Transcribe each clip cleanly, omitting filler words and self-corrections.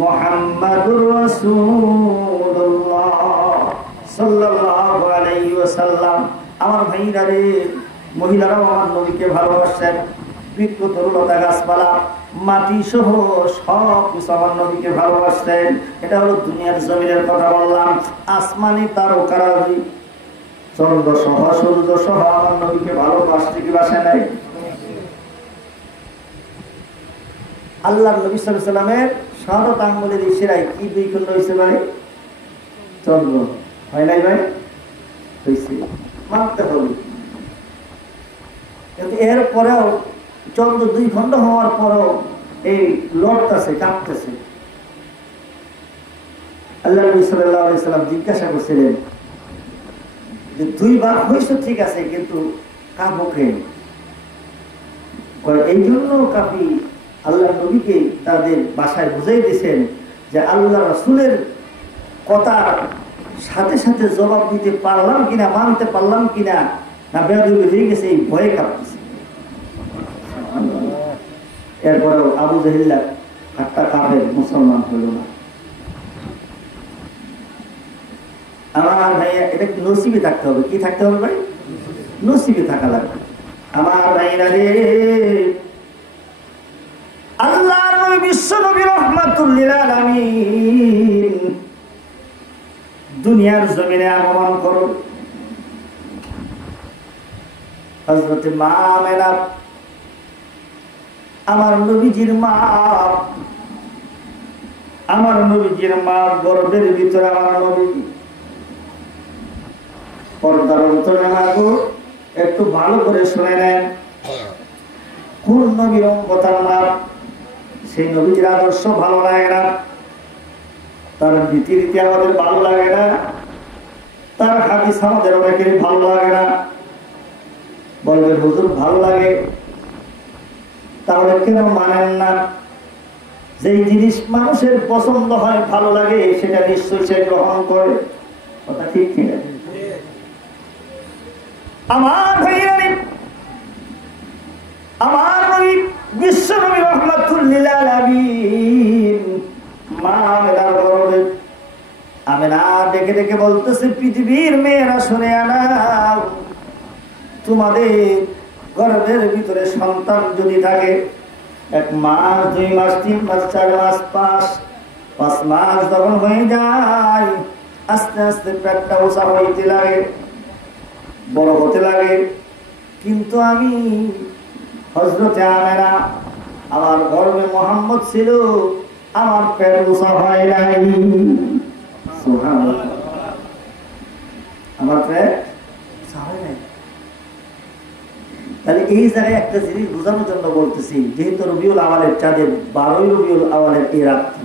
মুহাম্মাদুর রাসূলুল্লাহ সাল্লাল্লাহু আলাইহি ওয়াসাল্লাম। আমার ভাইরা রে, মহিলারাও আমার নবীকে ভালোবাসেন। বৃক্ষ তরুলতা গাছপালা মাটি সহ সব কিছু আমার নবীকে ভালোবাসতেন। এটা হলো দুনিয়ার জমিনের কথা বললাম। আসমানি তারকারাজি চন্দ্র সহ সূর্য সহ আমার নবীকে ভালোবাসতে কি বাসে নাই? আল্লাহ নবী সাল্লাল্লাহু আলাইহি ওয়াসাল্লামের শাহাদাত আঙ্গুলের ইশারায় কি দুই খণ্ড হয়েছে ভাই? চন্দ্র হয় নাই ভাই? হয়েছে, মানতে হবে। কিন্তু এর পরেও চন্দ্র দুই খণ্ড হওয়ার পরেও এই লড়তেছে, কাঁপতেছে। আল্লাহ নবী সাল্লাল্লাহু আলাইহি ওয়াসাল্লাম জিজ্ঞাসা করছিলেন যে দুই ভাগ হয়েছে ঠিক আছে, কিন্তু কাঁপো কেন? এই জন্য কাঁপি, আল্লাহ নবীকে তাদের বাসায় বুঝাই দিয়েছেন যে আল্লাহ রাসূলের কথার সাথে সাথে জবাব দিতে পারলাম কিনা, মানতে পারলাম কিনা, না বেয়াদবি হয়ে গেছে, এই ভয়ে কাঁপতেছে। এরপরেও আবু জাহিল্লা একটা কাফের, মুসলমান হইল না। আমার ভাইয়া, এটা নসিবে থাকতে হবে। কি থাকতে হবে ভাই? নসিবে থাকা লাগবে। আমার ভাইরা রে, আল্লাহর নবী বিশ্ব নবী রাহমাতুল লিল আলামিন দুনিয়ার জমিনে আগমন করুন। হযরত মা আমেনা আমার নবীজির মা, আমার নবীজির মা গর্ভের ভিতরে আমার নবী পর্দার অন্তরে লাগো। একটু ভালো করে শুনে নেন, কোন নবীর কথা না, সেই নবীর আদর্শ ভালো লাগে না, তার নীতি রীতি আমাদের ভালো লাগে না, তার হাদিস আমাদের অনেকেরই ভালো লাগে না। বলবে হুজুর ভালো লাগে, তাহলে কেন মানেন না? যেই জিনিস মানুষের পছন্দ হয়, ভালো লাগে, সেটা নিশ্চয়ই সে গ্রহণ করে। কথা ঠিক কিনা? আমার ভাইরা, আমার নবী বিশ্ব নবী রাহমাতুল লিল আলামিন মা আমেনার গর্ভে, আমেনা ডেকে ডেকে বলতেছে, পৃথিবীর মেয়েরা শুনে আনাও, তোমাদের গর্ভের ভিতরে সন্তান যদি থাকে, 1 মাস 2 মাস 3 মাস 4 মাস 5 মাস যখন হয়ে যায়, আস্তে আস্তে পেটটা উঁচা হইতে লাগে, বড় হতে লাগে। কিন্তু আমি হযরতে আমেনা, আমার গর্ভে মুহাম্মদ ছিল, আমার পেট উঁচা হয় নাই। সুবহানাল্লাহ, আমার পেট উঁচা হয় নাই। তাহলে এই জায়গায় একটা জিনিস বোঝানোর জন্য বলতেছি, যেহেতু রবিউল আওয়ালের চাঁদের 12ই রবিউল আওয়ালের এই রাত্রি,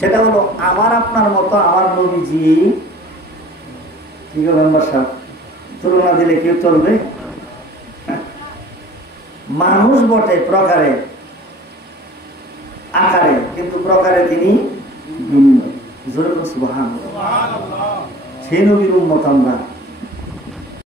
সেটা হলো আমার আপনার মতো আমার নবীজি, কি মেম্বার সাহেব, তুলনা দিলে কেউ চলবে? মানুষ বটে প্রকারে, আকারে, কিন্তু প্রকারে তিনি ভিন্ন। সুবহানাল্লাহ, সেই নবীর উম্মত আমরা।